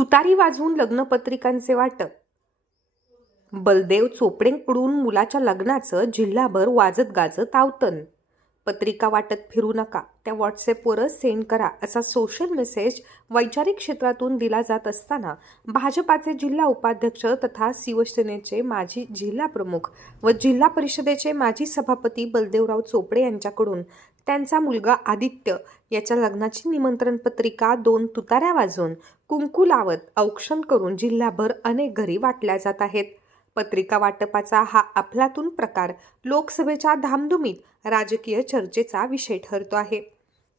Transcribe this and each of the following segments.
तुतारी वाजवून लग्नपत्रिकांचे वाटप. बलदेव चोपडेंकडून मुलाच्या लग्नाचं जिल्हाभर वाजत गाजत आवतन. पत्रिका वाटत फिरू नका त्या व्हॉट्सॲपवरच सेंड करा असा सोशल मेसेज वैचारिक क्षेत्रातून दिला जात असताना भाजपाचे जिल्हा उपाध्यक्ष तथा शिवसेनेचे माजी जिल्हा प्रमुख व जिल्हा परिषदेचे माजी सभापती बलदेवराव चोपडे यांच्याकडून त्यांचा मुलगा आदित्य याच्या लग्नाची निमंत्रण पत्रिका दोन तुताऱ्या वाजवून कुंकू लावत औक्षण करून जिल्हाभर अनेक घरी वाटल्या जात आहेत. पत्रिका वाटपाचा हा अफलातून प्रकार लोकसभेच्या धामधुमीत राजकीय चर्चेचा विषय ठरतो आहे.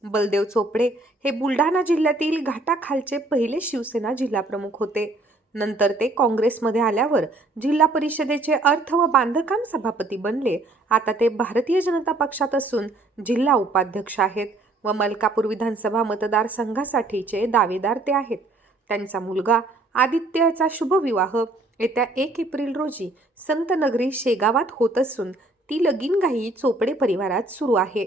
बलदेव चोपडे हे बुलढाणा जिल्ह्यातील घाटाखालचे पहिले शिवसेना जिल्हाप्रमुख होते. नंतर ते काँग्रेसमध्ये आल्यावर जिल्हा परिषदेचे अर्थ व बांधकाम सभापती बनले. आता ते भारतीय जनता पक्षात असून जिल्हा उपाध्यक्ष आहेत व मलकापूर विधानसभा मतदारसंघासाठीचे दावेदार ते आहेत. त्यांचा मुलगा आदित्यचा शुभविवाह येत्या एक एप्रिल रोजी संतनगरी शेगावात होत असून ती लगीनघाई चोपडे परिवारात सुरू आहे.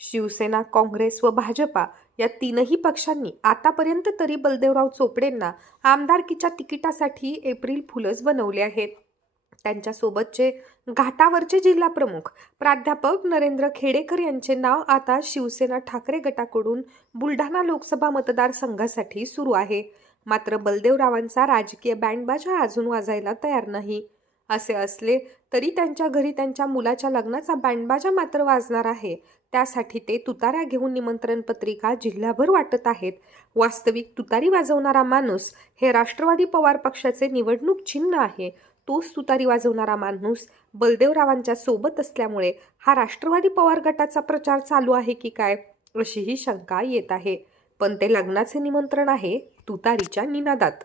शिवसेना काँग्रेस व भाजपा या तीनही पक्षांनी आतापर्यंत तरी बलदेवराव चोपडेंना आमदारकीच्या तिकिटासाठी एप्रिल फुलच बनवले आहेत. त्यांच्यासोबतचे घाटावरचे जिल्हा प्रमुख प्राध्यापक नरेंद्र खेडेकर यांचे नाव आता शिवसेना ठाकरे गटाकडून बुलढाणा लोकसभा मतदारसंघासाठी सुरू आहे. मात्र बलदेवरावांचा राजकीय बँडबाजा अजून वाजायला तयार नाही. असे असले तरी त्यांच्या घरी त्यांच्या मुलाच्या लग्नाचा बँडबाजा मात्र वाजणार आहे. त्यासाठी ते तुताऱ्या घेऊन निमंत्रण पत्रिका जिल्हाभर वाटत आहेत. वास्तविक तुतारी वाजवणारा माणूस हे राष्ट्रवादी पवार पक्षाचे निवडणूक चिन्ह आहे. तोच तुतारी वाजवणारा माणूस बलदेवरावांच्या सोबत असल्यामुळे हा राष्ट्रवादी पवार गटाचा प्रचार चालू आहे की काय अशीही शंका येत आहे. पण ते लग्नाचे निमंत्रण आहे तुतारीच्या निनादात.